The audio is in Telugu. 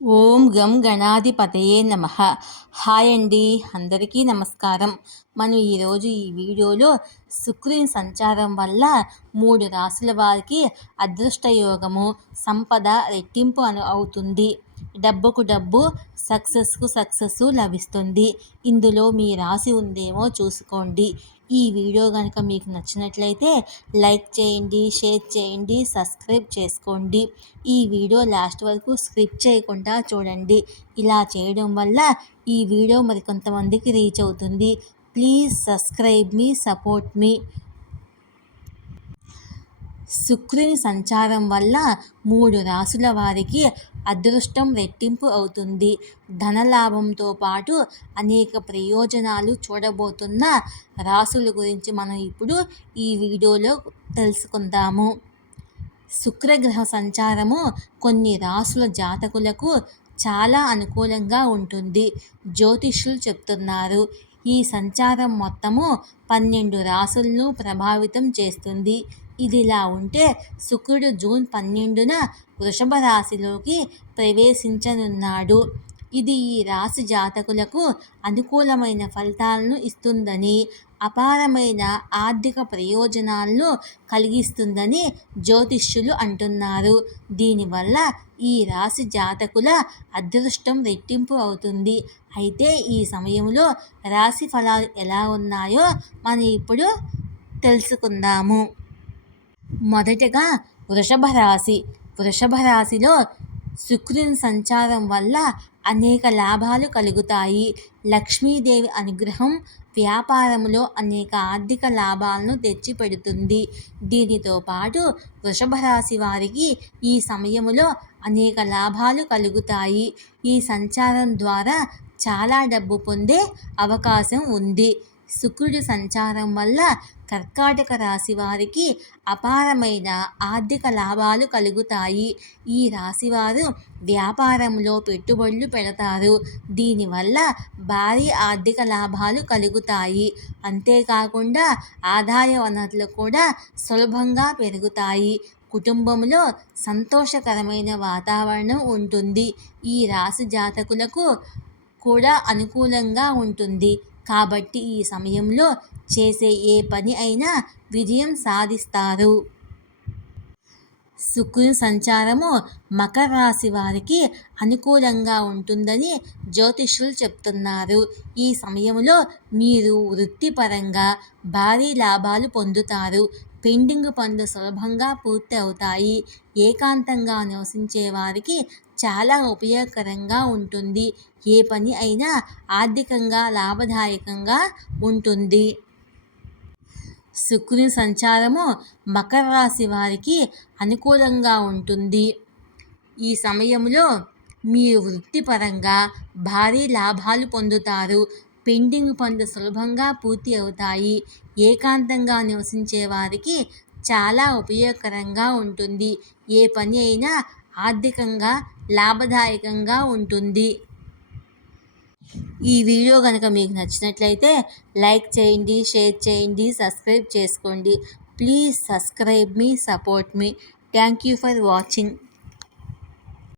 ఓం గం గణాధిపతయే నమ. హాయ్ అండి అందరికీ నమస్కారం. మనం ఈరోజు ఈ వీడియోలో శుక్రుని సంచారం వల్ల మూడు రాసుల వారికి అదృష్ట యోగము సంపద రెట్టింపు అను అవుతుంది. డబ్బుకు డబ్బు సక్సెస్కు సక్సెస్ లభిస్తుంది. ఇందులో మీ రాసి ఉందేమో చూసుకోండి. ఈ వీడియో కనుక మీకు నచ్చినట్లయితే లైక్ చేయండి షేర్ చేయండి సబ్స్క్రైబ్ చేసుకోండి. ఈ వీడియో లాస్ట్ వరకు స్క్రిప్ట్ చేయకుండా చూడండి. ఇలా చేయడం వల్ల ఈ వీడియో మరి కొంతమందికి రీచ్ అవుతుంది. ప్లీజ్ సబ్స్క్రైబ్ మీ సపోర్ట్ మీ. శుక్రుని సంచారం వల్ల మూడు రాసుల వారికి అదృష్టం రెట్టింపు అవుతుంది. ధనలాభంతో పాటు అనేక ప్రయోజనాలు చూడబోతున్న రాసుల గురించి మనం ఇప్పుడు ఈ వీడియోలో తెలుసుకుందాము. శుక్రగ్రహ సంచారము కొన్ని రాసుల జాతకులకు చాలా అనుకూలంగా ఉంటుంది. జ్యోతిష్యులు చెప్తున్నారు. ఈ సంచారం మొత్తము పన్నెండు రాసులను ప్రభావితం చేస్తుంది. ఇదిలా ఉంటే శుక్రుడు జూన్ పన్నెండున వృషభ రాశిలోకి ప్రవేశించనున్నాడు. ఇది ఈ రాశి జాతకులకు అనుకూలమైన ఫలితాలను ఇస్తుందని అపారమైన ఆర్థిక ప్రయోజనాలను కలిగిస్తుందని జ్యోతిష్యులు అంటున్నారు. దీనివల్ల ఈ రాశి జాతకుల అదృష్టం రెట్టింపు అవుతుంది. అయితే ఈ సమయంలో రాశి ఫలాలు ఎలా ఉన్నాయో మనం ఇప్పుడు తెలుసుకుందాము. మొదటగా వృషభ రాశి. వృషభ రాశిలో శుక్రుని సంచారం వల్ల అనేక లాభాలు కలుగుతాయి. లక్ష్మీదేవి అనుగ్రహం వ్యాపారంలో అనేక ఆర్థిక లాభాలను తెచ్చిపెడుతుంది. దీనితో పాటు వృషభ రాశి వారికి ఈ సమయంలో అనేక లాభాలు కలుగుతాయి. ఈ సంచారం ద్వారా చాలా డబ్బు పొందే అవకాశం ఉంది. శుక్రుడి సంచారం వల్ల కర్కాటక రాశి వారికి అపారమైన ఆర్థిక లాభాలు కలుగుతాయి. ఈ రాశివారు వ్యాపారంలో పెట్టుబడులు పెడతారు. దీనివల్ల భారీ ఆర్థిక లాభాలు కలుగుతాయి. అంతేకాకుండా ఆదాయ వనరులు కూడా సులభంగా పెరుగుతాయి. కుటుంబంలో సంతోషకరమైన వాతావరణం ఉంటుంది. ఈ రాశి జాతకులకు కూడా అనుకూలంగా ఉంటుంది. కాబట్టి ఈ సమయంలో చేసే ఏ పని అయినా విజయం సాధిస్తారు. శుక్రుని సంచారము మకర రాశి వారికి అనుకూలంగా ఉంటుందని జ్యోతిష్యులు చెప్తున్నారు. ఈ సమయంలో మీరు వృత్తిపరంగా భారీ లాభాలు పొందుతారు. పెండింగ్ పనులు సులభంగా పూర్తి అవుతాయి ఏకాంతంగా నివసించే వారికి చాలా ఉపయోగకరంగా ఉంటుంది. ఏ పని అయినా ఆర్థికంగా లాభదాయకంగా ఉంటుంది. శుక్రుని సంచారము మకర రాశి వారికి అనుకూలంగా ఉంటుంది. ఈ సమయంలో మీరు వృత్తిపరంగా భారీ లాభాలు పొందుతారు. పెండింగ్ పనులు సులభంగా పూర్తి అవుతాయి. ఏకాంతంగా నివసించే వారికి చాలా ఉపయోగకరంగా ఉంటుంది. ఏ పని అయినా ఆర్థికంగా లాభదాయకంగా ఉంటుంది. ఈ వీడియో కనుక మీకు నచ్చినట్లయితే లైక్ చేయండి షేర్ చేయండి సబ్స్క్రైబ్ చేసుకోండి. ప్లీజ్ సబ్స్క్రైబ్ మీ support me. Thank you for watching.